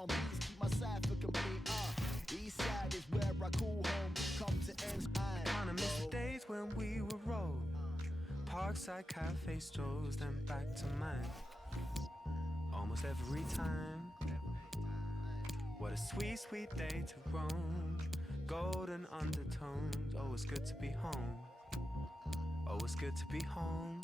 on beats, keep my cipher complete. East side is where I call home. Come to ends. I kinda miss the days when we were rolled. Parkside cafe strolls, then back to mine. Almost every time. What a sweet, sweet day to roam. Golden undertones. Oh, it's good to be home. Oh, it's good to be home.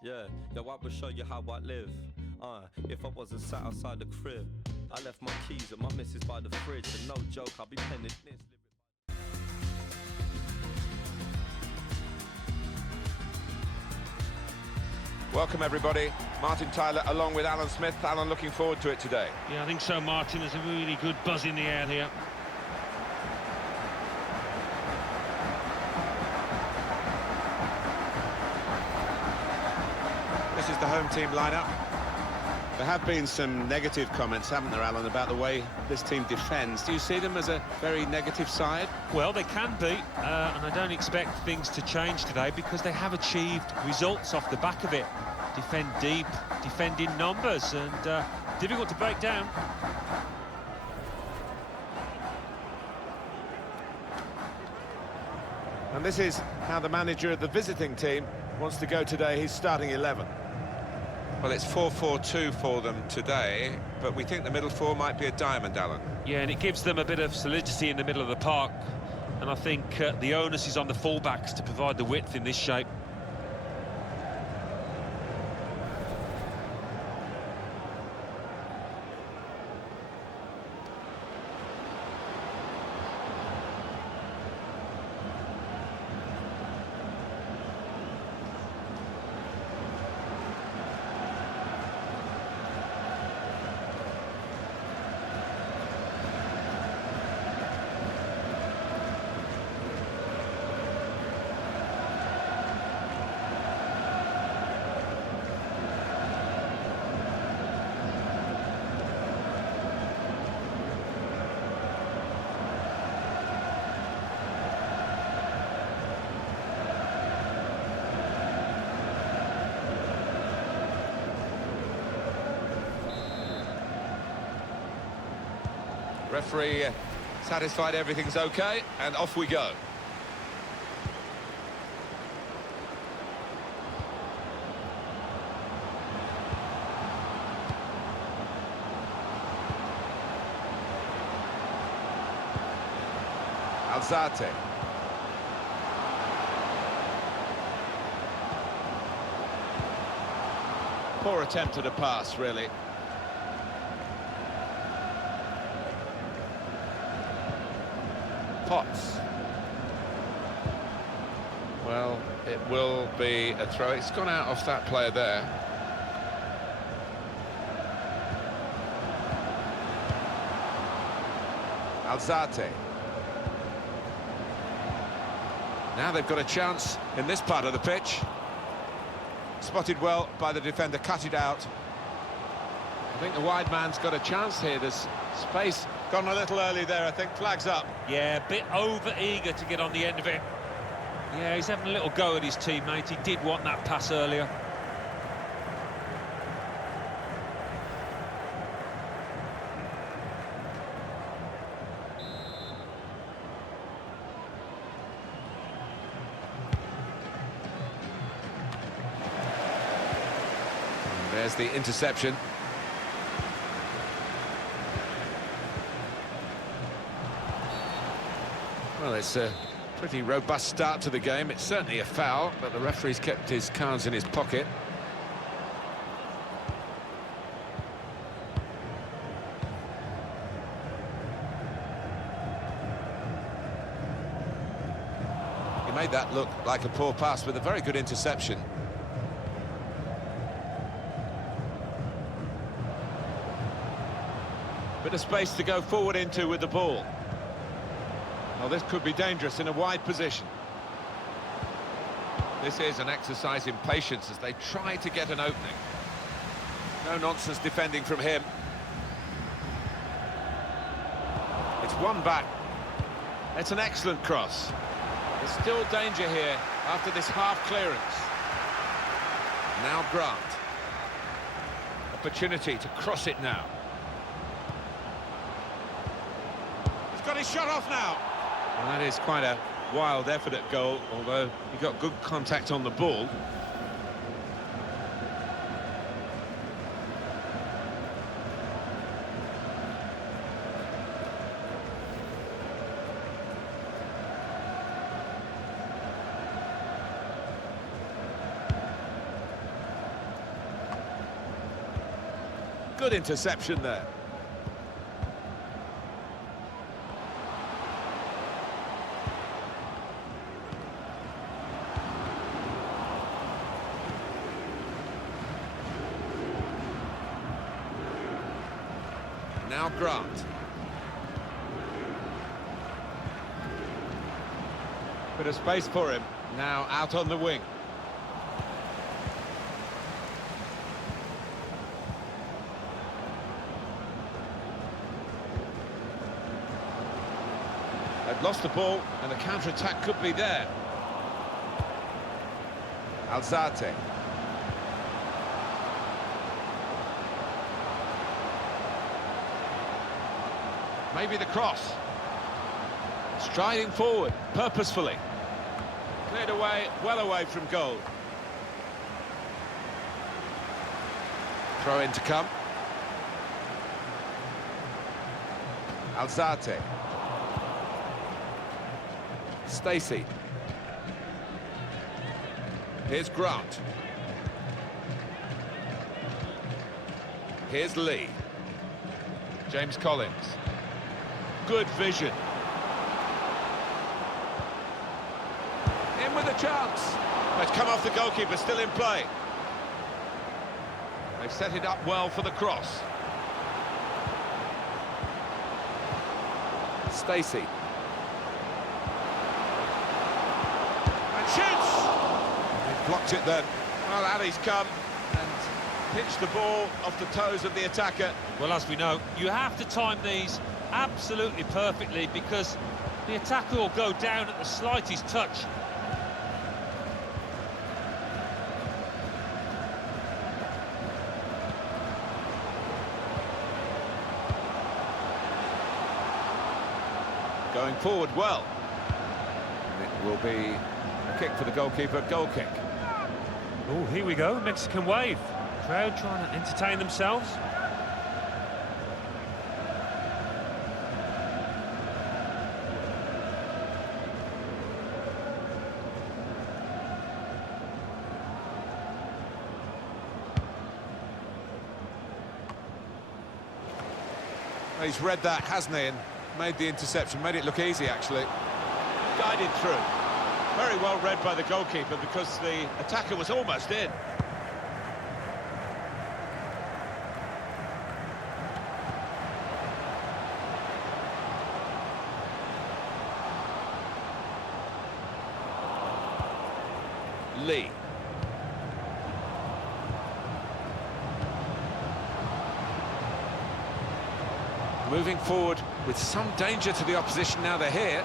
Yo, I will show you how I live. If I wasn't sat outside the crib, I left my keys and my missus by the fridge. And no joke, I'll be penning this. Welcome everybody. Martin Tyler along with Alan Smith. Alan, looking forward to it today. Yeah, I think so, Martin. There's a really good buzz in the air here. This is the home team lineup. There have been some negative comments, haven't there, Alan, about the way this team defends. Do you see them as a very negative side? Well, they can be, and I don't expect things to change today because they have achieved results off the back of it. Defend deep, defend in numbers, and difficult to break down. And this is how the manager of the visiting team wants to go today. He's starting 11. Well, it's 4-4-2 for them today, but we think the middle four might be a diamond, Alan. Yeah, and it gives them a bit of solidity in the middle of the park, and I think the onus is on the fullbacks to provide the width in this shape. Referee satisfied everything's okay, and off we go. Alzate. Poor attempt at a pass, really. Potts. Well, it will be a throw. It's gone out off that player there. Alzate. Now they've got a chance in this part of the pitch. Spotted well by the defender, cut it out. I think the wide man's got a chance here. There's space. Gone a little early there, I think. Flags up. Yeah, a bit over-eager to get on the end of it. Yeah, he's having a little go at his teammate. He did want that pass earlier. And there's the interception. Well, it's a pretty robust start to the game. It's certainly a foul, but the referee's kept his cards in his pocket. He made that look like a poor pass with a very good interception. Bit of space to go forward into with the ball. Well, this could be dangerous in a wide position. This is an exercise in patience as they try to get an opening. No nonsense defending from him. It's one back. It's an excellent cross. There's still danger here after this half clearance. Now Grant. Opportunity to cross it now. He's got his shot off now. Well, that is quite a wild effort at goal, although he got good contact on the ball. Good interception there. Now Grant. Bit of space for him. Now out on the wing. They've lost the ball, and the counter-attack could be there. Alzate. Maybe the cross. Striding forward, purposefully. Cleared away, well away from goal. Throw in to come. Alzate. Stacey. Here's Grant. Here's Lee. James Collins. Good vision. In with a chance. It's come off the goalkeeper, still in play. They've set it up well for the cross. Stacey. And shoots! They've blocked it then. Well, Ali's come and pitched the ball off the toes of the attacker. Well, as we know, you have to time these absolutely perfectly because the attacker will go down at the slightest touch. Going forward well. It will be a kick for the goalkeeper, goal kick. Oh, here we go, Mexican wave. Crowd trying to entertain themselves. He's read that, hasn't he, and made the interception, made it look easy, actually. Guided through. Very well read by the goalkeeper because the attacker was almost in. Lee. Moving forward with some danger to the opposition now they're here.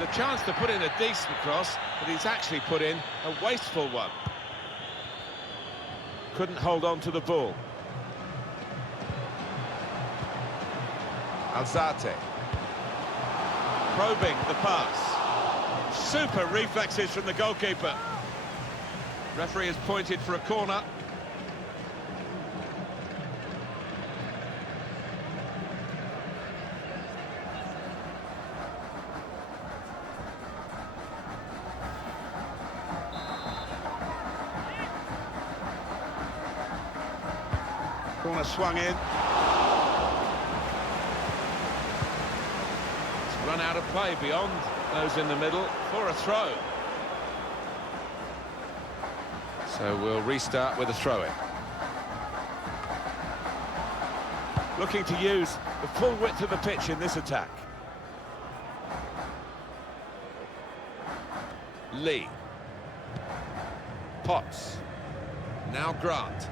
The chance to put in a decent cross, but he's actually put in a wasteful one. Couldn't hold on to the ball. Alzate. Probing the pass. Super reflexes from the goalkeeper. Referee has pointed for a corner. Corner swung in. It's run out of play beyond those in the middle for a throw. So we'll restart with a throw-in. Looking to use the full width of the pitch in this attack. Lee. Potts. Now Grant.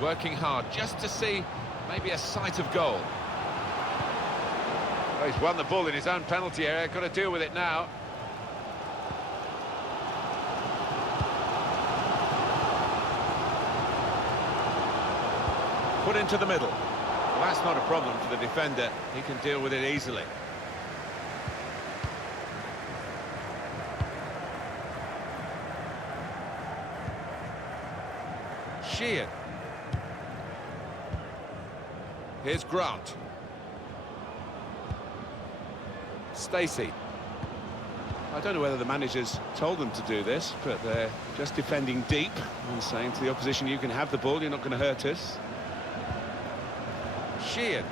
Working hard just to see maybe a sight of goal. Oh, he's won the ball in his own penalty area, got to deal with it now. Put into the middle. Well, that's not a problem for the defender, he can deal with it easily. Sheehan. Here's Grant. Stacey. I don't know whether the managers told them to do this, but they're just defending deep and saying to the opposition, you can have the ball, you're not going to hurt us. Sheehan.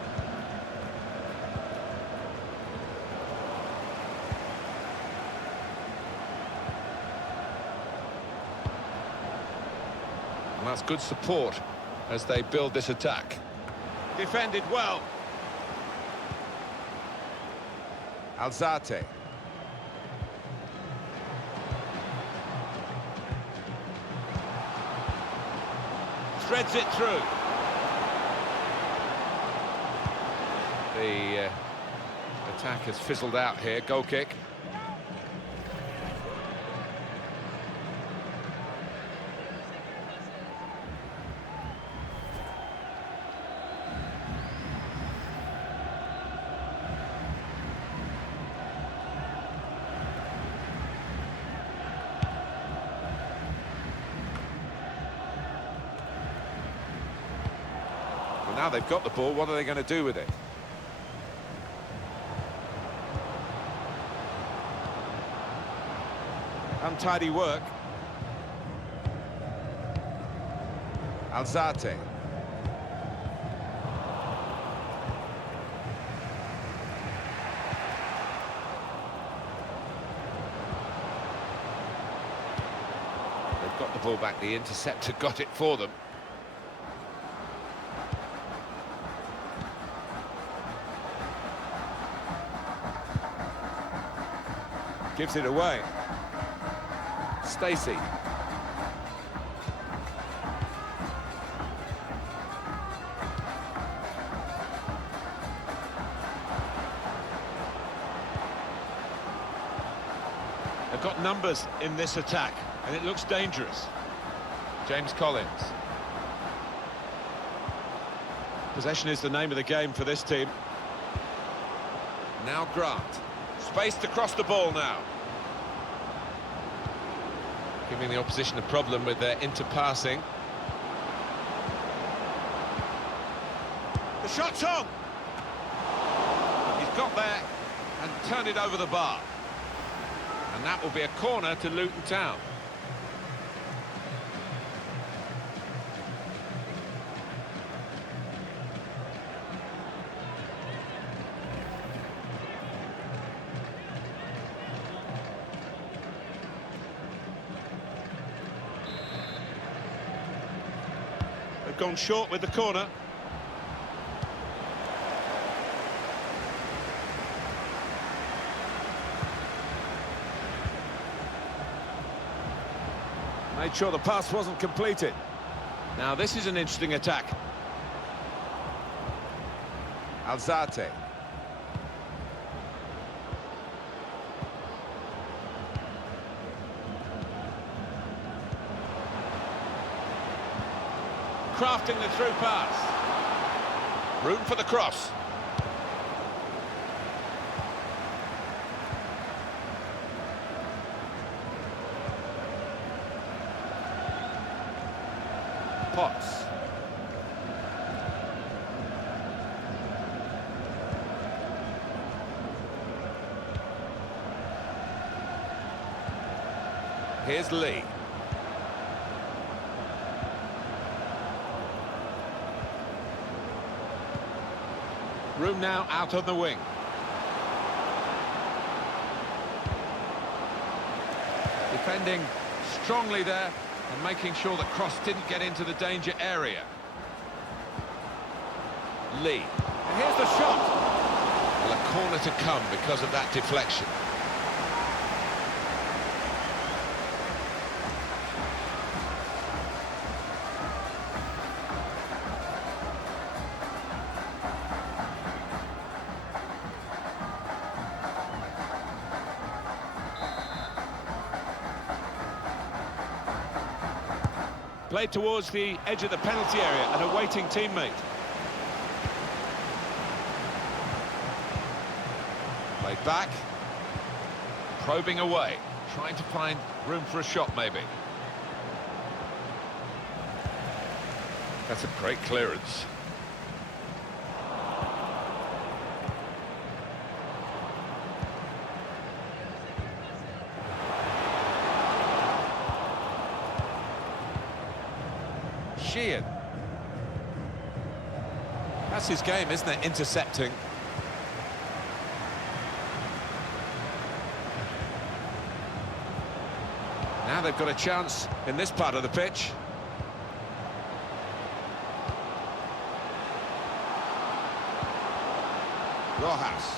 Well, that's good support as they build this attack. Defended well. Alzate. Threads it through. The attack has fizzled out here. Goal kick. Well, now they've got the ball, what are they going to do with it? Untidy work. Alzate. They've got the ball back, the interceptor got it for them. Gives it away. Stacey. They've got numbers in this attack, and it looks dangerous. James Collins. Possession is the name of the game for this team. Now Grant. Spaced across the ball now. Giving the opposition a problem with their interpassing. The shot's on! He's got there and turned it over the bar. And that will be a corner to Luton Town. Gone short with the corner. Made sure the pass wasn't completed. Now this is an interesting attack. Alzate. Crafting the through pass. Room for the cross. Potts. Here's Lee. Room now out on the wing. Defending strongly there and making sure the cross didn't get into the danger area. Lee. And here's the shot. Well, a corner to come because of that deflection. Played towards the edge of the penalty area, and a waiting teammate. Played back, probing away, trying to find room for a shot maybe. That's a great clearance. Sheehan. That's his game, isn't it? Intercepting. Now they've got a chance in this part of the pitch. Rojas.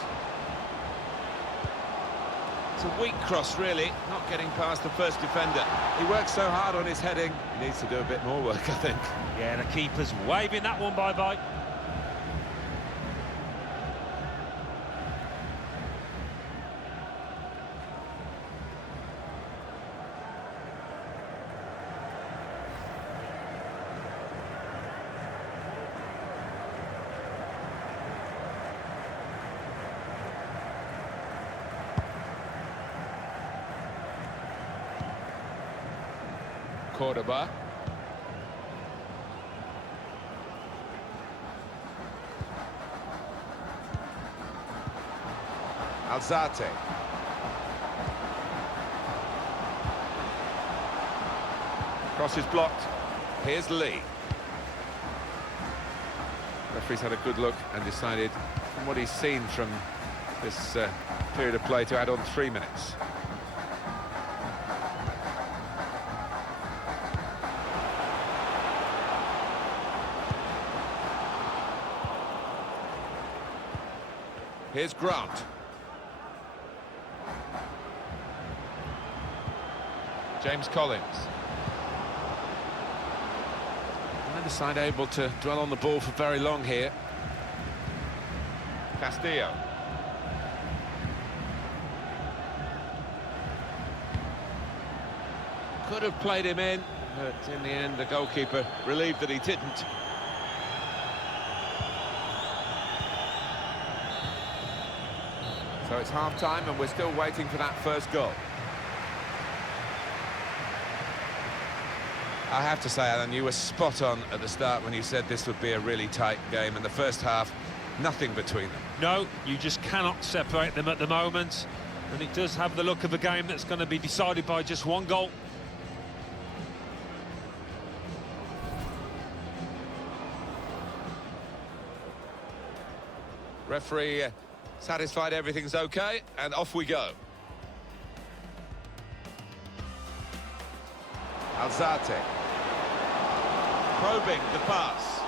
It's a weak cross, really, not getting past the first defender. He works so hard on his heading, he needs to do a bit more work, I think. Yeah, the keeper's waving that one bye-bye. Cordoba. Alzate. Cross is blocked. Here's Lee. Referee's had a good look and decided, from what he's seen from this period of play, to add on 3 minutes. Here's Grant. James Collins. Neither side able to dwell on the ball for very long here. Castillo. Could have played him in, but in the end the goalkeeper relieved that he didn't. So it's half-time and we're still waiting for that first goal. I have to say, Alan, you were spot on at the start when you said this would be a really tight game. In the first half, nothing between them. No, you just cannot separate them at the moment. And it does have the look of a game that's going to be decided by just one goal. Referee satisfied everything's okay, and off we go. Alzate. Probing the pass.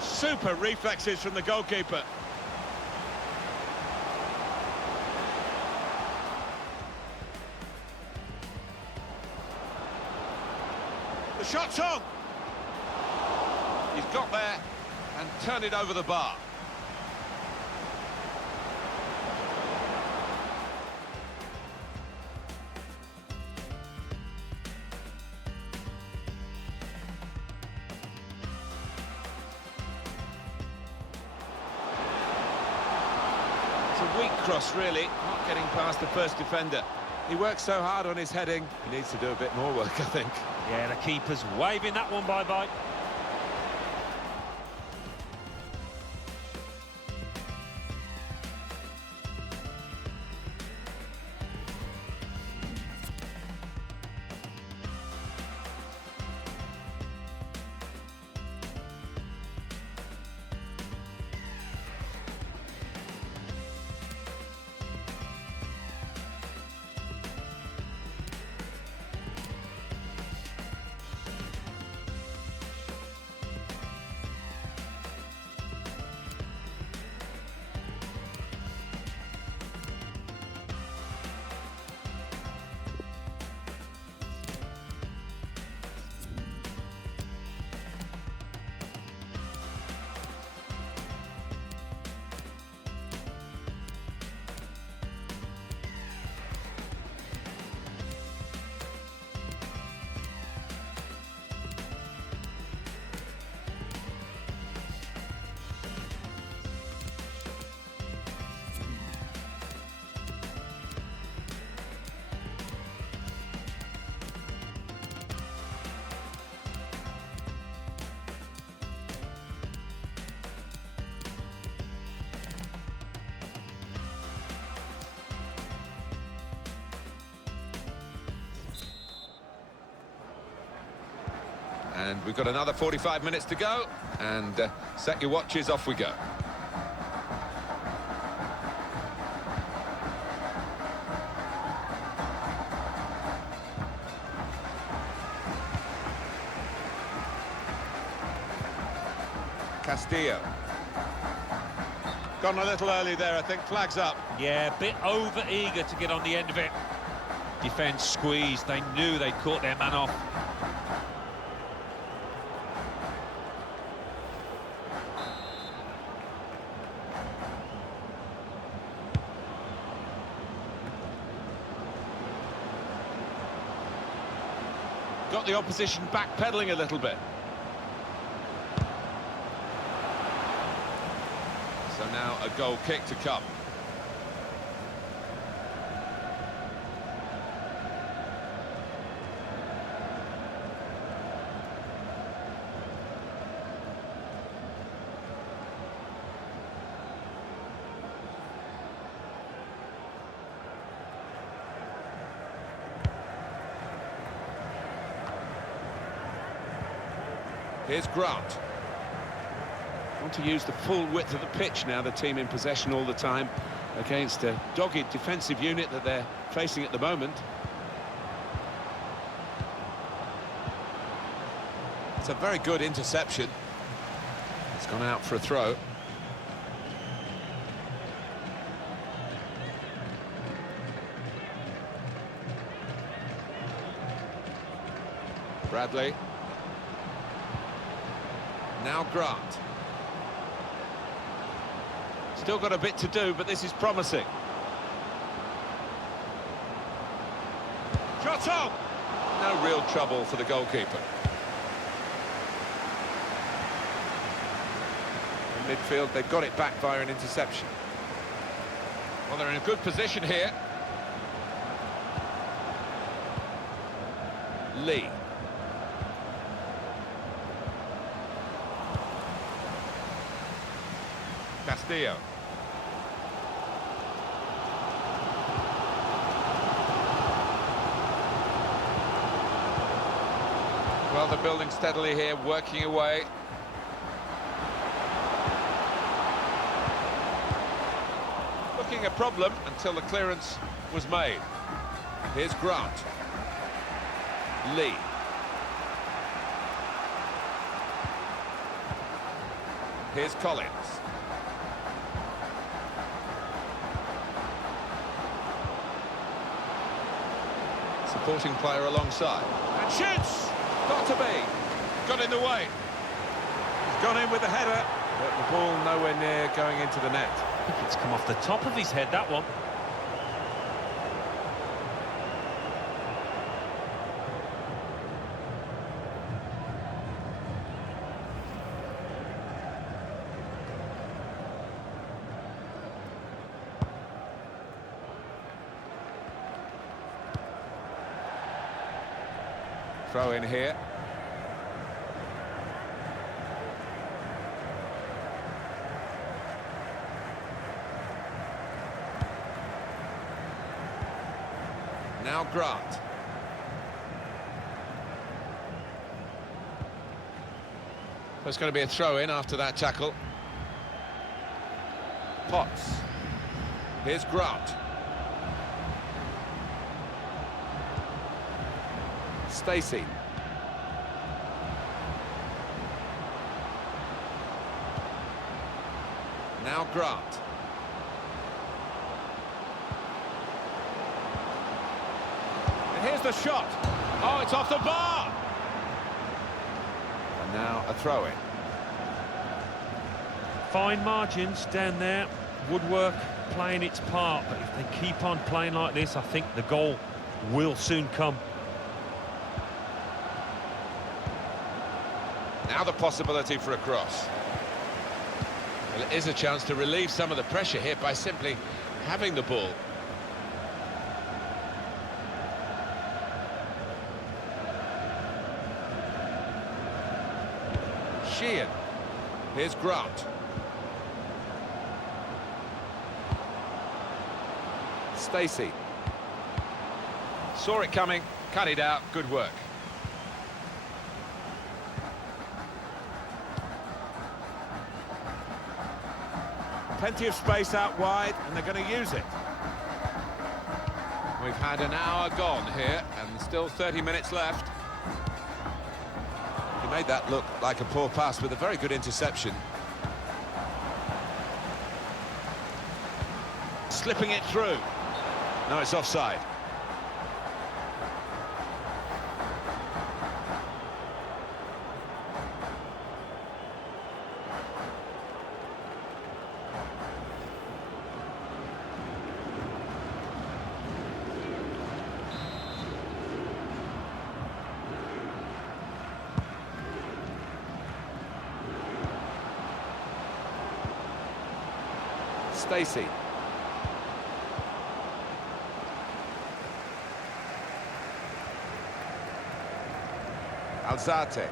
Super reflexes from the goalkeeper. The shot's on. He's got there and turned it over the bar. It's a weak cross, really, not getting past the first defender. He works so hard on his heading, he needs to do a bit more work, I think. Yeah, the keeper's waving that one bye-bye. And we've got another 45 minutes to go, and set your watches, off we go. Castillo. Gone a little early there, I think. Flags up. Yeah, a bit over-eager to get on the end of it. Defence squeezed. They knew they'd caught their man off. Got the opposition backpedaling a little bit. So now a goal kick to come. Here's Grant. Want to use the full width of the pitch now, the team in possession all the time against a dogged defensive unit that they're facing at the moment. It's a very good interception. It's gone out for a throw. Bradley. Now Grant. Still got a bit to do, but this is promising. Shot on! No real trouble for the goalkeeper. In midfield, they've got it back via an interception. Well, they're in a good position here. Lee. Castillo. Well, they're building steadily here, working away. Looking a problem until the clearance was made. Here's Grant. Lee. Here's Collins. Supporting player alongside. And shoots! Got to be. Got in the way. He's gone in with the header, but the ball nowhere near going into the net. I think it's come off the top of his head, that one. Throw in here. Now Grant. There's going to be a throw in after that tackle. Potts. Here's Grant. Stacey. Now Grant. And here's the shot. Oh, it's off the bar. And now a throw-in. Fine margins down there. Woodwork playing its part, but if they keep on playing like this, I think the goal will soon come. Now the possibility for a cross. Well, it is a chance to relieve some of the pressure here by simply having the ball. Sheehan. Here's Grant. Stacey. Saw it coming, cut it out, good work. Plenty of space out wide, and they're going to use it. We've had an hour gone here, and still 30 minutes left. He made that look like a poor pass with a very good interception. Slipping it through. No, it's offside. Stacey. Alzate.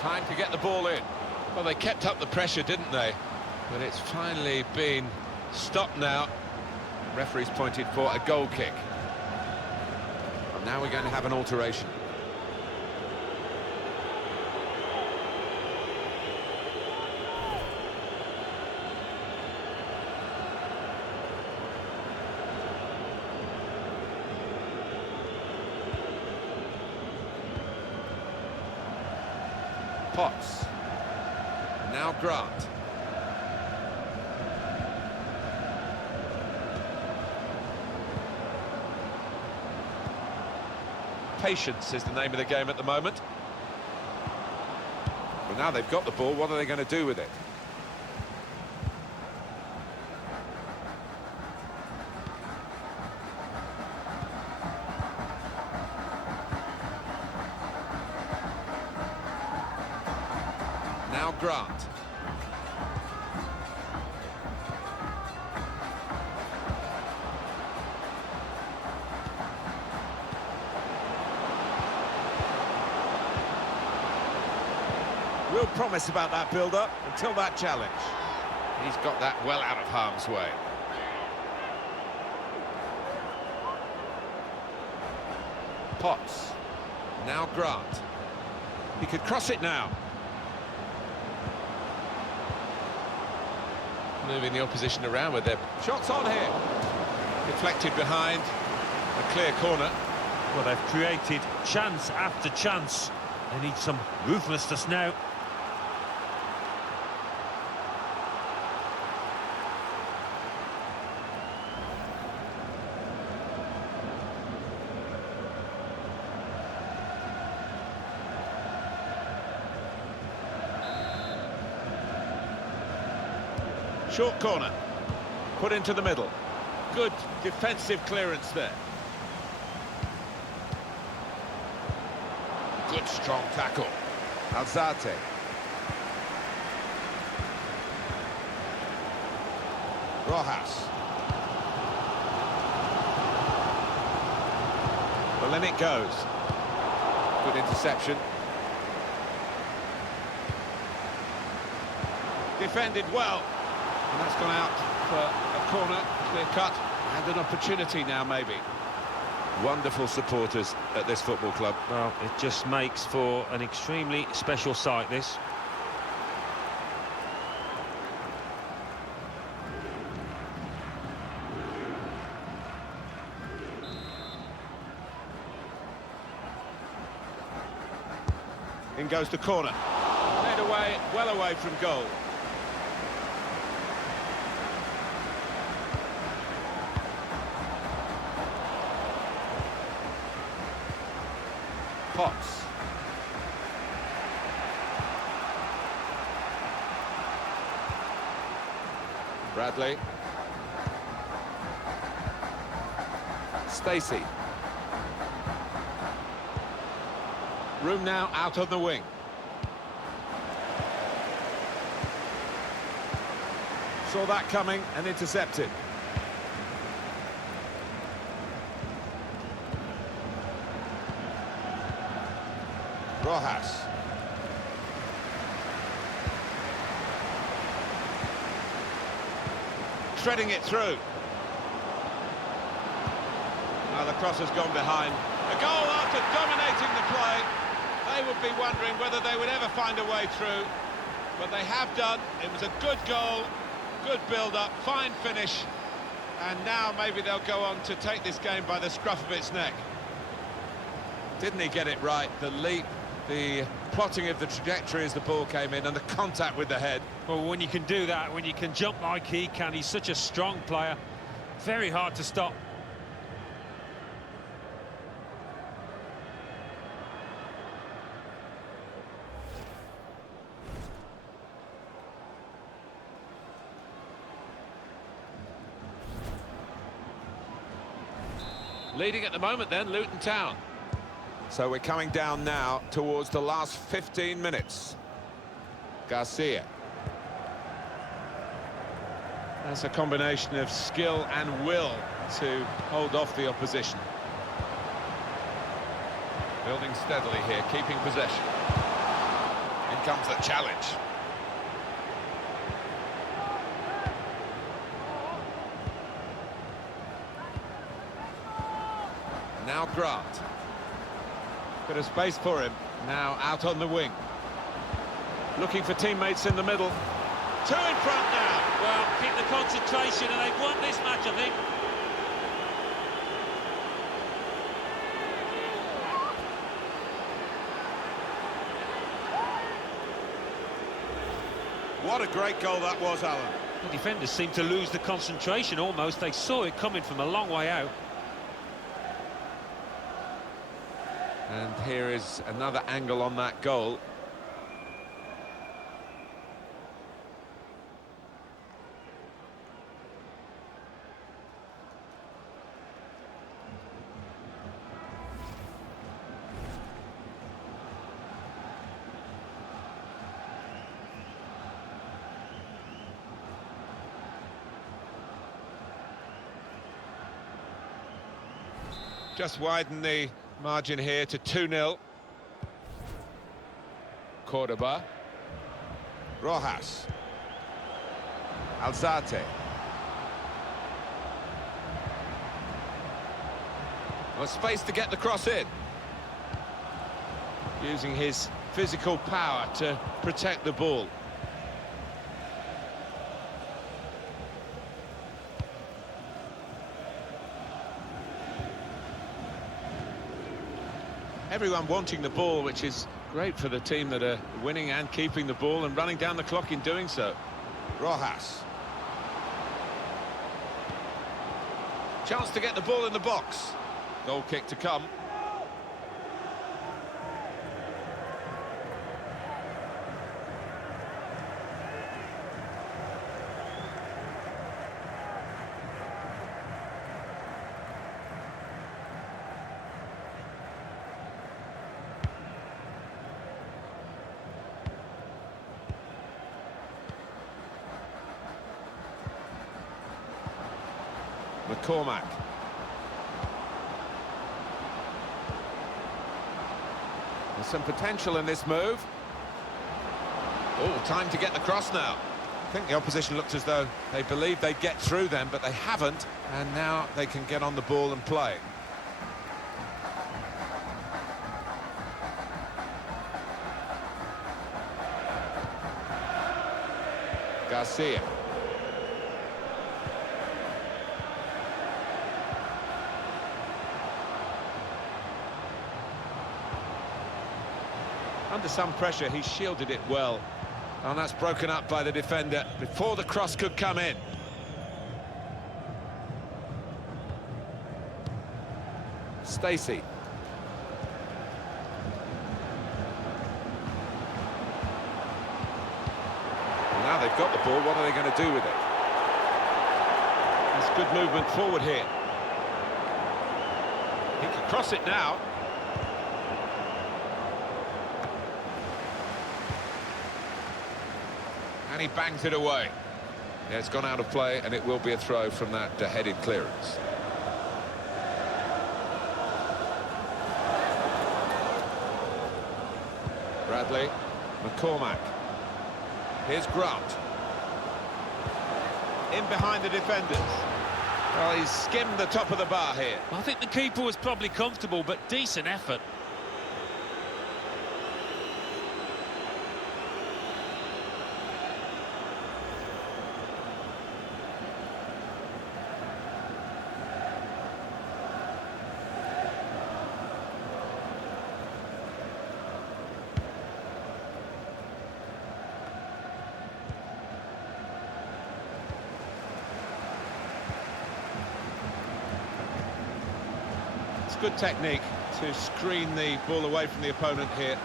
Time to get the ball in. Well, they kept up the pressure, didn't they? But it's finally been stopped now. Referee's pointed for a goal kick. And now we're going to have an alteration. Potts. Now Grant. Patience is the name of the game at the moment. But now they've got the ball, what are they going to do with it? Now Grant. Real promise about that build-up until that challenge. He's got that well out of harm's way. Potts. Now Grant. He could cross it now. Moving the opposition around with their shots on here. Deflected behind. A clear corner. Well, they've created chance after chance. They need some ruthlessness now. Short corner, put into the middle. Good defensive clearance there. Good strong tackle. Alzate. Rojas. Well, in it goes. Good interception. Defended well. And that's gone out for a corner, clear cut, and an opportunity now, maybe. Wonderful supporters at this football club. Well, it just makes for an extremely special sight, this. In goes the corner. Cleared away, well away from goal. Potts. Bradley. Stacey. Room now out on the wing. Saw that coming and intercepted. Rojas. threading it through. Now the cross has gone behind. A goal after dominating the play. They would be wondering whether they would ever find a way through, but they have done. It was a good goal, good build-up, fine finish, and now maybe they'll go on to take this game by the scruff of its neck. Didn't he get it right? The leap, the plotting of the trajectory as the ball came in, and the contact with the head. Well, when you can do that, when you can jump like he can, he's such a strong player. Very hard to stop. Leading at the moment then, Luton Town. So we're coming down now towards the last 15 minutes. Garcia. That's a combination of skill and will to hold off the opposition. Building steadily here, keeping possession. In comes the challenge. Now Grant. Bit of space for him. Now out on the wing. Looking for teammates in the middle. Two in front now. Well, keep the concentration, and they've won this match, I think. What a great goal that was, Alan. The defenders seemed to lose the concentration almost. They saw it coming from a long way out. And here is another angle on that goal. Just widen the margin here to 2-0. Cordoba. Rojas. Alzate. Well, space to get the cross in. Using his physical power to protect the ball. Everyone wanting the ball, which is great for the team that are winning and keeping the ball and running down the clock in doing so. Rojas. Chance to get the ball in the box. Goal kick to come. McCormack. There's some potential in this move. Oh, time to get the cross now. I think the opposition looked as though they believed they'd get through them, but they haven't, and now they can get on the ball and play. Garcia. Under some pressure, he shielded it well. And that's broken up by the defender before the cross could come in. Stacey. Now they've got the ball, what are they going to do with it? There's good movement forward here. He can cross it now. And he bangs it away. Yeah, it's gone out of play, and it will be a throw from that headed clearance. Bradley, McCormack. Here's Grant. in behind the defenders. Well, he's skimmed the top of the bar here. I think the keeper was probably comfortable, but decent effort. Good technique to screen the ball away from the opponent here.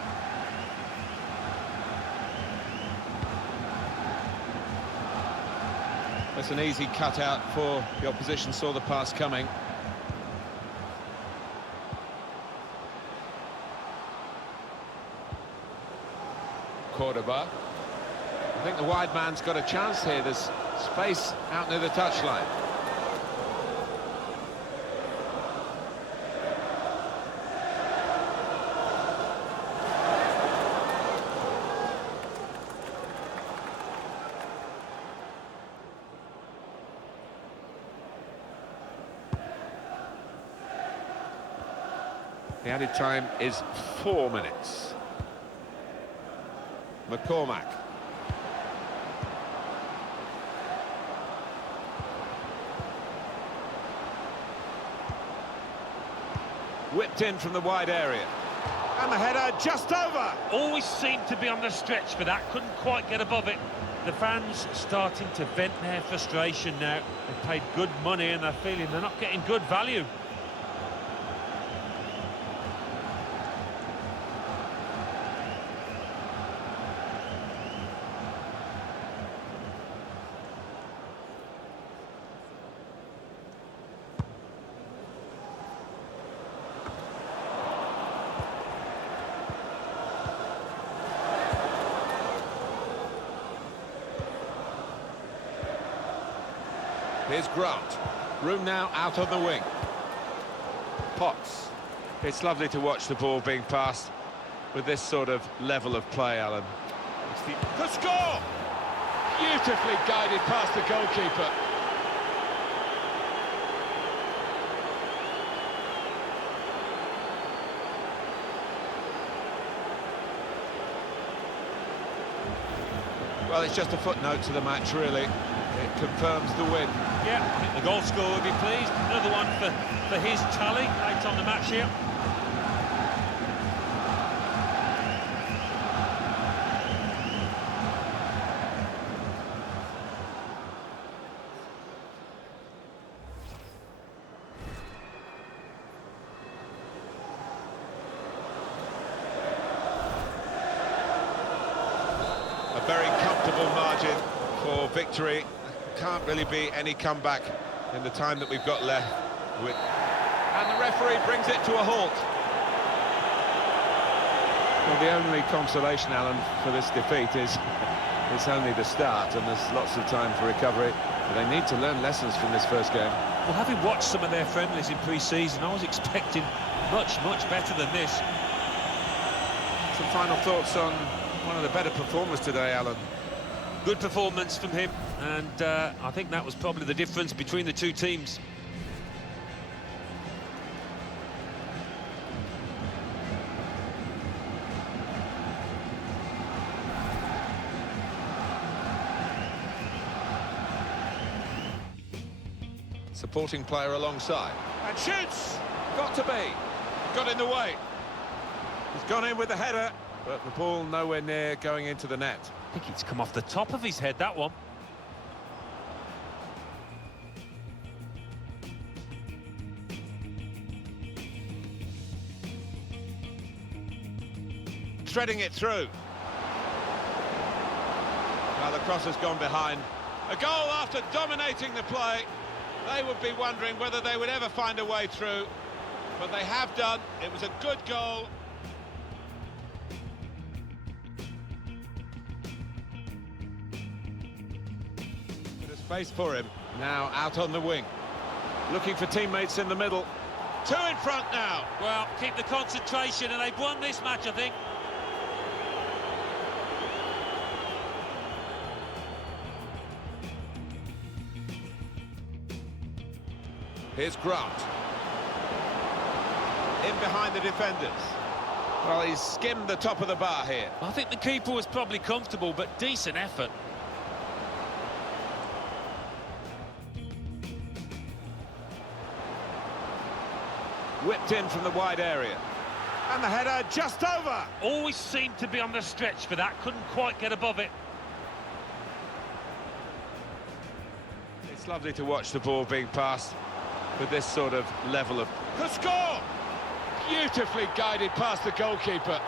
That's an easy cutout for the opposition, saw the pass coming. Cordoba. I think the wide man's got a chance here. There's space out near the touchline. The added time is 4 minutes. McCormack. Whipped in from the wide area. And the header just over. Always seemed to be on the stretch for that, couldn't quite get above it. The fans starting to vent their frustration now. They've paid good money and they're feeling they're not getting good value. Here's Grant. Room now out on the wing. Potts. It's lovely to watch the ball being passed with this sort of level of play, Alan. The score! Beautifully guided past the goalkeeper. Well, it's just a footnote to the match, really. It confirms the win. Yeah, I think the goal scorer will be pleased. Another one for his tally late on the match here. A very comfortable margin for victory. Can't really be any comeback in the time that we've got left. And the referee brings it to a halt. Well, the only consolation, Alan, for this defeat is it's only the start and there's lots of time for recovery. But they need to learn lessons from this first game. Well, having watched some of their friendlies in pre-season, I was expecting much better than this. Some final thoughts on one of the better performers today, Alan. Good performance from him, and I think that was probably the difference between the two teams. Supporting player alongside. And shoots! Got to be. Got in the way. He's gone in with the header, but the ball nowhere near going into the net. I think it's come off the top of his head, that one. Threading it through. Now the cross has gone behind. A goal after dominating the play. They would be wondering whether they would ever find a way through, but they have done. It was a good goal. Bit of space for him. Now out on the wing. Looking for teammates in the middle. Two in front now. Well, keep the concentration, and they've won this match, I think. Here's Grant. In behind the defenders. Well, he's skimmed the top of the bar here. I think the keeper was probably comfortable, but decent effort. Whipped in from the wide area. And the header just over. Always seemed to be on the stretch for that, couldn't quite get above it. It's lovely to watch the ball being passed with this sort of level of... The score! Beautifully guided past the goalkeeper.